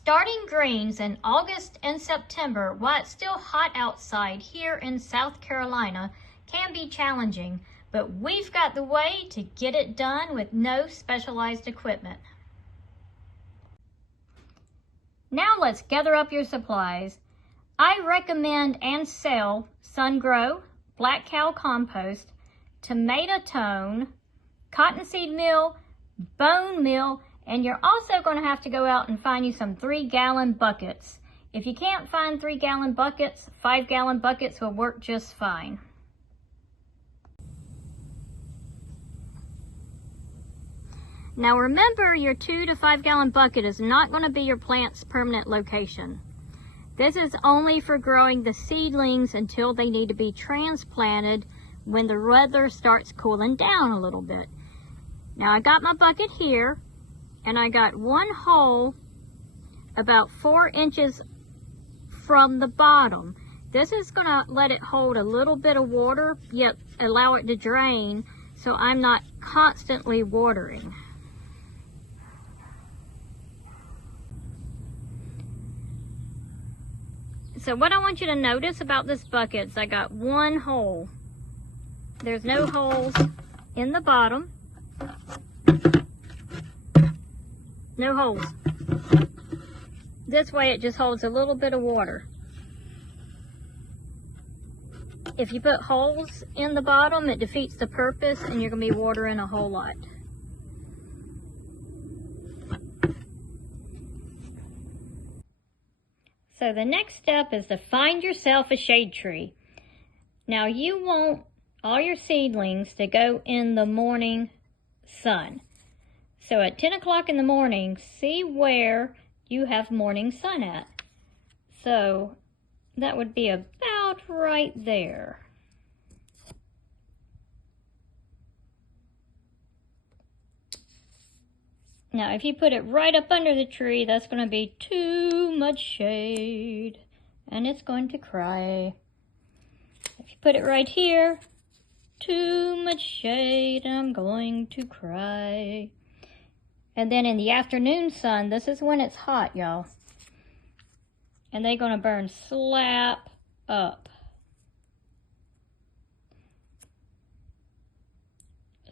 Starting greens in August and September while it's still hot outside here in South Carolina can be challenging, but we've got the way to get it done with no specialized equipment. Now let's gather up your supplies. I recommend and sell sun-grow, black cow compost, tomato tone, cottonseed meal, bone meal, and you're also going to have to go out and find you some 3-gallon buckets. If you can't find 3-gallon buckets, 5-gallon buckets will work just fine. Now remember, your 2 to 5-gallon bucket is not going to be your plant's permanent location. This is only for growing the seedlings until they need to be transplanted when the weather starts cooling down a little bit. Now I got my bucket here, and I got one hole about 4 inches from the bottom. This is going to let it hold a little bit of water, yet allow it to drain, so I'm not constantly watering. So what I want you to notice about this bucket is I got one hole. There's no holes in the bottom. No holes. This way it just holds a little bit of water. If you put holes in the bottom, it defeats the purpose and you're going to be watering a whole lot. So the next step is to find yourself a shade tree. Now you want all your seedlings to go in the morning sun. So at 10 o'clock in the morning, see where you have morning sun at. So that would be about right there. Now, if you put it right up under the tree, that's going to be too much shade, and it's going to cry. If you put it right here, too much shade, I'm going to cry. And then in the afternoon sun, this is when it's hot, y'all. And they're going to burn slap up.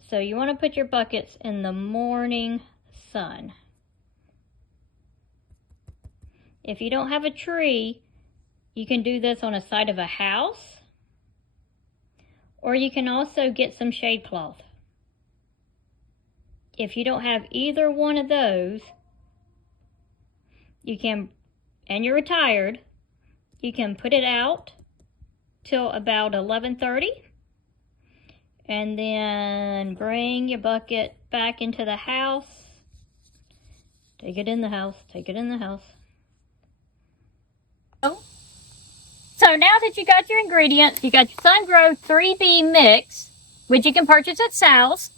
So you want to put your buckets in the morning sun. If you don't have a tree, you can do this on the side of a house, or you can also get some shade cloth. If you don't have either one of those, you can, and you're retired, you can put it out till about 11:30 and then bring your bucket back into the house. Take it in the house, take it in the house. So now that you got your ingredients, you got your sun-grow 3B mix, which you can purchase at Sal's,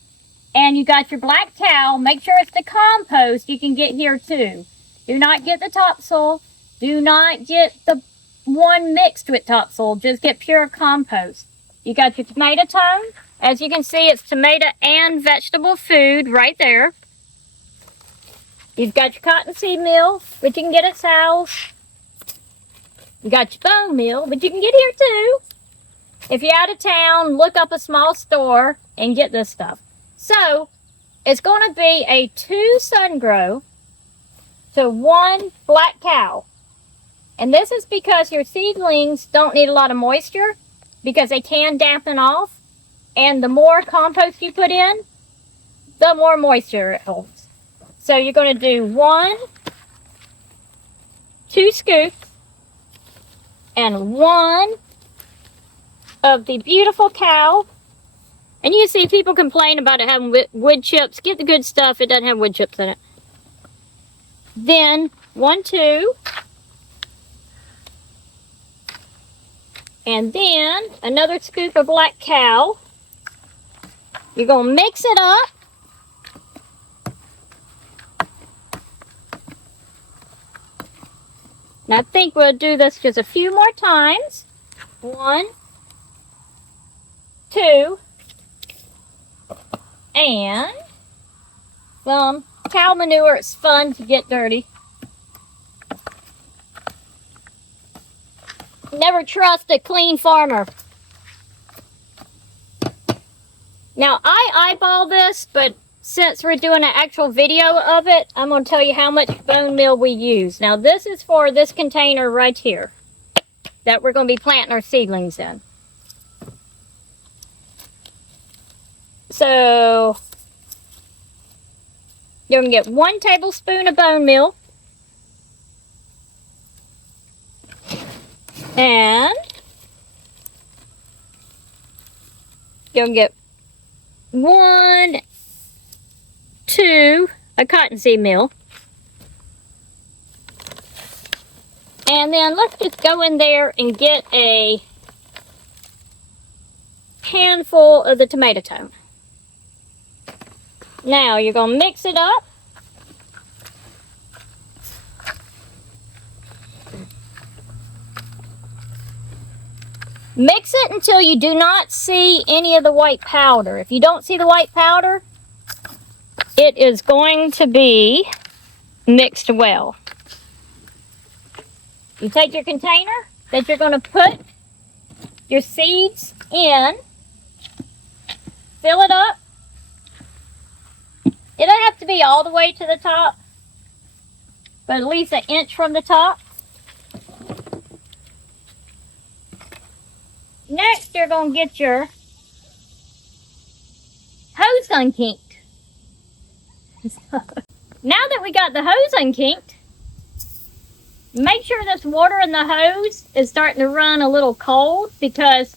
and you got your black cow. Make sure it's the compost you can get here too. Do not get the topsoil. Do not get the one mixed with topsoil. Just get pure compost. You got your tomato tone. As you can see, it's tomato and vegetable food right there. You've got your cottonseed meal, which you can get at Sal's. You got your bone meal, but you can get here too. If you're out of town, look up a small store and get this stuff. So, it's going to be a 2 sun-grow to 1 black cow. And this is because your seedlings don't need a lot of moisture, because they can dampen off. And the more compost you put in, the more moisture it holds. So you're going to do 2 scoops, and 1 of the beautiful cow. And you see people complain about it having wood chips. Get the good stuff. It doesn't have wood chips in it. Then 1, 2. And then another scoop of black cow. You're going to mix it up. And I think we'll do this just a few more times. 1, 2, and some cow manure. It's fun to get dirty. Never trust a clean farmer. Now, I eyeball this, but since we're doing an actual video of it, I'm going to tell you how much bone meal we use. Now, this is for this container right here that we're going to be planting our seedlings in. So, you're going to get 1 tablespoon of bone meal. And you're going to get 1, 2 of cottonseed meal. And then let's just go in there and get a handful of the tomato tone. Now you're going to mix it up. Mix it until you do not see any of the white powder. If you don't see the white powder, it is going to be mixed well. You take your container that you're going to put your seeds in, fill it up. It doesn't have to be all the way to the top, but at least 1 inch from the top. Next, you're going to get your hose unkinked. Now that we got the hose unkinked, make sure this water in the hose is starting to run a little cold, because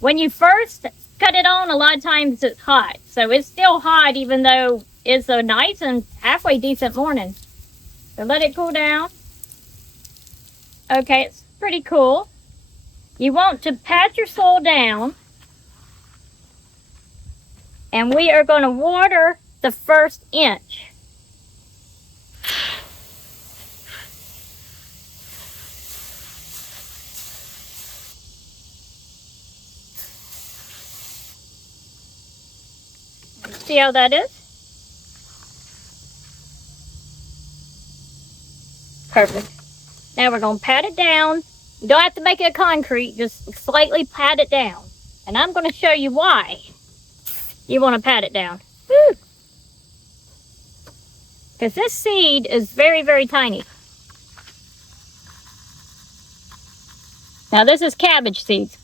when you first cut it on, a lot of times it's hot. So it's still hot even though it's a nice and halfway decent morning. So let it cool down. Okay, it's pretty cool. You want to pat your soil down, and we are going to water the first inch. See how that is? Perfect. Now we're going to pat it down. You don't have to make it concrete, just slightly pat it down. And I'm going to show you why you want to pat it down. Because this seed is very, very tiny. Now this is cabbage seeds.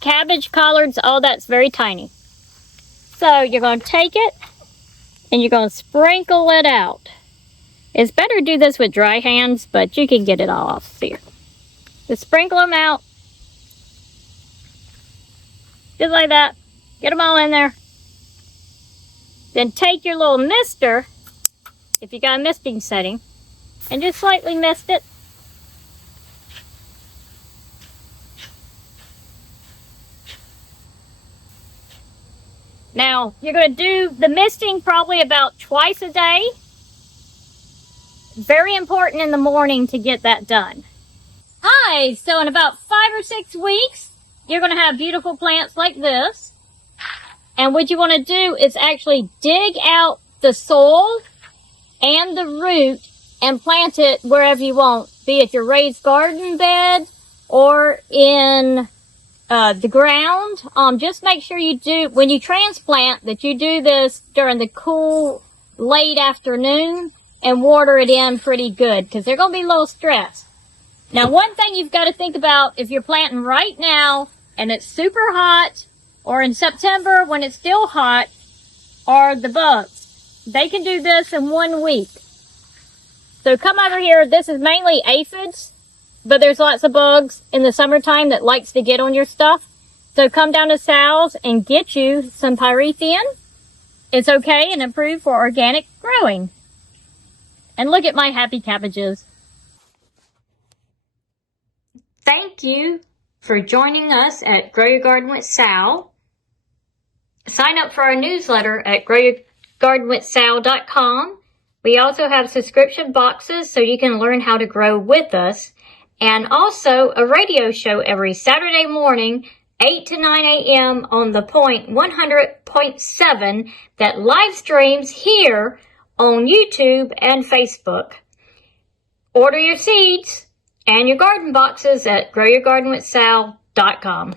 Cabbage, collards, all that's very tiny. So you're going to take it and you're going to sprinkle it out. It's better to do this with dry hands, but you can get it all off here. Just sprinkle them out. Just like that. Get them all in there. Then take your little mister, if you got a misting setting, and just slightly mist it. Now, you're going to do the misting probably about twice a day. Very important in the morning to get that done. Hi, so in about 5 or 6 weeks, you're going to have beautiful plants like this. And what you want to do is actually dig out the soil and the root and plant it wherever you want, be it your raised garden bed or in the ground. Just make sure you do, when you transplant, that you do this during the cool, late afternoon and water it in pretty good, because they're going to be a little stressed. Now, one thing you've got to think about if you're planting right now and it's super hot, or in September when it's still hot, are the bugs. They can do this in 1 week. So come over here. This is mainly aphids, but there's lots of bugs in the summertime that likes to get on your stuff. So come down to Sal's and get you some pyrethrin. It's okay and approved for organic growing. And look at my happy cabbages. Thank you for joining us at Grow Your Garden with Sal. Sign up for our newsletter at growyourgardenwithsal.com. We also have subscription boxes so you can learn how to grow with us. And also a radio show every Saturday morning, 8 to 9 a.m. on the Point 100.7 that live streams here on YouTube and Facebook. Order your seeds and your garden boxes at growyourgardenwithsal.com.